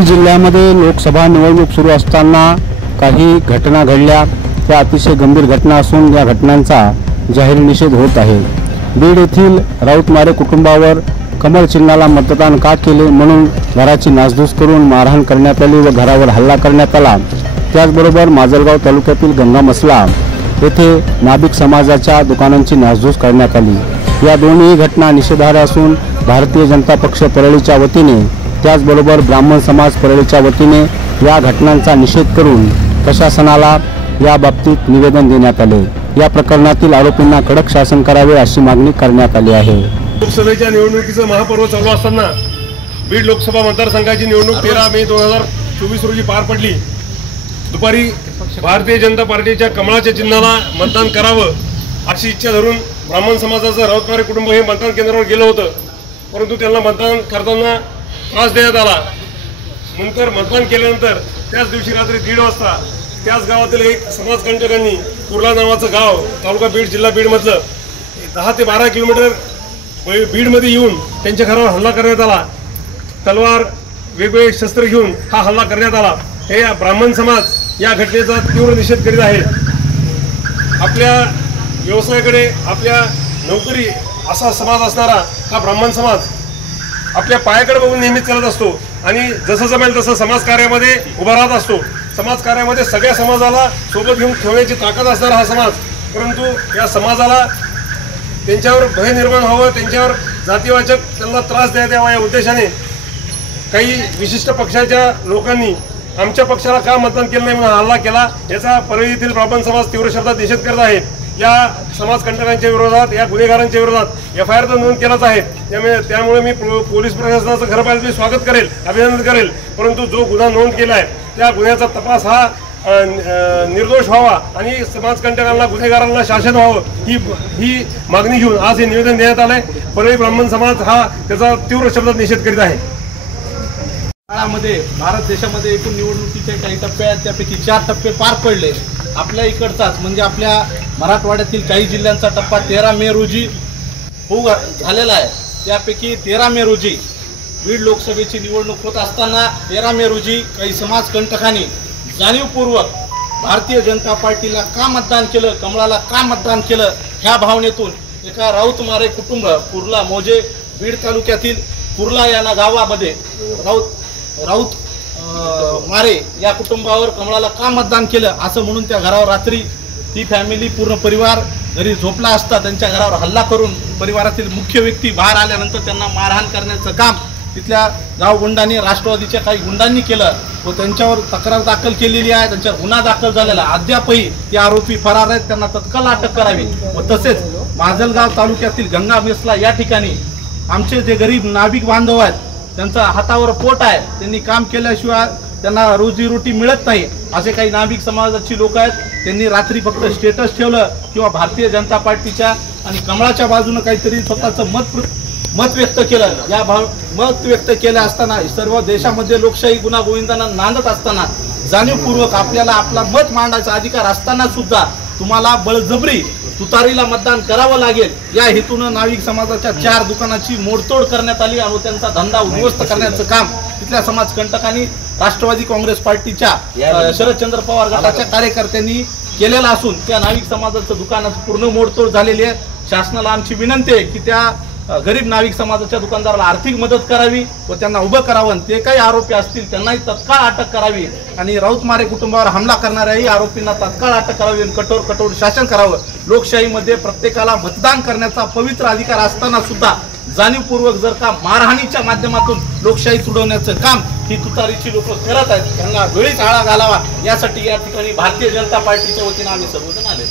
जिल्ह्यामध्ये लोकसभा निवडणूक सुरू असताना काही घटना घडल्या, त्या अतिशय गंभीर घटना असून या घटनांचा जाहीर निषेध होत आहे। बीड येथील राऊतमारे कुटुंबावर कमळ चिन्हाला मतदान का केले म्हणून घराची नासधूस करून मारहाण करण्यात आली व घरावर हल्ला करण्यात आला। त्याचबरोबर माजलगाव तालुक्यातील गंगामसला येथे नाभिक समाजाच्या दुकानांची नासधूस करण्यात आली। या दोन्ही घटना निषेधार्ह असून भारतीय जनता पक्ष परळीच्या वतीने त्याचबरोबर ब्राह्मण समाज परळीच्या वतीने या घटनांचा निषेध करून प्रशासनाला या बाबतीत निवेदन देण्यात आले। या प्रकरणातील आरोपींना कडक शासन करावे अशी मागणी करण्यात आली आहे। लोकसभेच्या निवडणुकीचं महापर्व चालू असताना बीड लोकसभा मतदारसंघाची निवडणूक 13 मे 2024 रोजी पार पडली। दुपारी भारतीय जनता पार्टीच्या कमळाच्या चिन्हाला मतदान करावं अशी इच्छा धरून ब्राह्मण समाजाचं राऊतमारे कुटुंब हे मतदान केंद्रावर गेलं होतं, परंतु त्यांना मतदान करताना त्रास देण्यात आला। नंतर मतदान केल्यानंतर त्याच दिवशी रात्री 1:30 वाजता त्याच गावातील एक समाजकंटकांनी कुर्ला नावाचं गाव तालुका बीड जिल्हा बीडमधलं 10 ते 12 किलोमीटर बीडमध्ये येऊन त्यांच्या घरावर हल्ला करण्यात आला। तलवार वेगवेगळे शस्त्र घेऊन हा हल्ला करण्यात आला। हे ब्राह्मण समाज या घटनेचा तीव्र निषेध करीत आहे। आपल्या व्यवसायाकडे, आपल्या नोकरी असा समाज असणारा हा ब्राह्मण समाज आपल्या पायाकडे बघून नेहमीच चालत असतो आणि जसं जमेल तसं समाजकार्यामध्ये उभा राहत असतो। समाजकार्यामध्ये सगळ्या समाजाला सोबत घेऊन ठेवण्याची ताकद असणारा हा समाज, परंतु या समाजाला त्यांच्यावर भय निर्माण व्हावं, त्यांच्यावर जातीवाचक त्यांना त्रास देण्यात यावा या उद्देशाने काही विशिष्ट पक्षाच्या लोकांनी आमच्या पक्षाला का मतदान केलं नाही म्हणून हल्ला केला। याचा परळीतील ब्राह्मण समाज तीव्र शब्दात निषेध करत आहे। या समाजकंटकांच्या विरोधात, या गुन्हेगारांच्या विरोधात FIR तर नोंद केलाच आहे। त्यामुळे मी पोलीस प्रशासनाचं खरं पाहिलं मी स्वागत करेल, अभिनंदन करेल, परंतु जो गुन्हा नोंद केला आहे त्या गुन्ह्याचा तपास हा निर्दोष व्हावा आणि समाजकंटकांना, गुन्हेगारांना शासन व्हावं ही मागणी घेऊन आज हे निवेदन देण्यात आलंय। परळी ब्राह्मण समाज हा त्याचा तीव्र शब्दात निषेध करीत आहे। काळामध्ये भारत देशामध्ये एकूण निवडणुकीचे काही टप्पे आहेत, त्यापैकी 4 टप्पे पार पडले। आपल्या इकडचाच म्हणजे आपल्या मराठवाड्यातील काही जिल्ह्यांचा टप्पा 13 मे रोजी झालेला आहे। त्यापैकी 13 मे रोजी बीड लोकसभेची निवडणूक होत असताना 13 मे रोजी काही समाजकंटकांनी जाणीवपूर्वक भारतीय जनता पार्टीला का मतदान केलं, कमळाला का मतदान केलं, ह्या भावनेतून एका राऊतमारे कुटुंब कुर्ला मौजे बीड तालुक्यातील कुर्ला या गावामध्ये राऊत मारे या कुटुंबावर कमळाला का मतदान केलं असं म्हणून त्या घरावर रात्री ती फॅमिली, पूर्ण परिवार घरी झोपला असता त्यांच्या घरावर हल्ला करून परिवारातील मुख्य व्यक्ती बाहेर आल्यानंतर त्यांना मारहाण करण्याचं काम तिथल्या गावगुंडांनी, राष्ट्रवादीच्या काही गुंडांनी केलं व त्यांच्यावर तक्रार दाखल केलेली आहे। त्यांच्यावर गुन्हा दाखल झालेला, अद्यापही ते आरोपी फरार आहेत, त्यांना तत्काळ अटक करावी। व तसेच माजलगाव तालुक्यातील गंगामसला या ठिकाणी आमचे जे गरीब नाभिक बांधव आहेत, त्यांचा हातावर पोट आहे, त्यांनी काम केल्याशिवाय त्यांना रोजीरोटी मिळत नाही असे काही नाभिक समाजाची लोक आहेत। त्यांनी रात्री फक्त स्टेटस ठेवलं किंवा भारतीय जनता पार्टीच्या आणि कमळाच्या बाजूने काहीतरी स्वतःचं मत व्यक्त केलं। या मत व्यक्त केलं असताना सर्व देशामध्ये लोकशाही गुन्हा गोविंदांना नांदत असताना जाणीवपूर्वक आपल्याला आपला मत मांडायचा अधिकार असताना सुद्धा तुम्हाला बळजबरी तुतारीला मतदान करावं लागेल या हेतून नाभिक समाजाच्या 4 दुकानाची मोडतोड करण्यात आली आणि त्यांचा धंदा उद्ध्वस्त करण्याचं काम तिथल्या समाजकंटकांनी राष्ट्रवादी काँग्रेस पार्टीच्या शरदचंद्र पवार गटाच्या कार्यकर्त्यांनी केलेला असून त्या नाभिक समाजाचं दुकानाची पूर्ण मोडतोड झालेली आहे। शासनाला आमची विनंती आहे की त्या गरीब नाभिक समाजाच्या दुकानदाराला आर्थिक मदत करावी व त्यांना उभं करावं। ते काही आरोपी असतील त्यांनाही तत्काळ अटक करावी आणि राऊतमारे कुटुंबावर हमला करणाऱ्याही आरोपींना तत्काळ अटक करावी आणि कठोर शासन करावं। लोकशाहीमध्ये प्रत्येकाला मतदान करण्याचा पवित्र अधिकार असताना सुद्धा जाणीवपूर्वक जर का मारहाणीच्या माध्यमातून लोकशाही तुडवण्याचं काम ही तुतारीची लोक करत आहेत, त्यांना वेळीच आळा घालावा यासाठी या ठिकाणी भारतीय जनता पार्टीच्या वतीने आम्ही सर्वजण आले।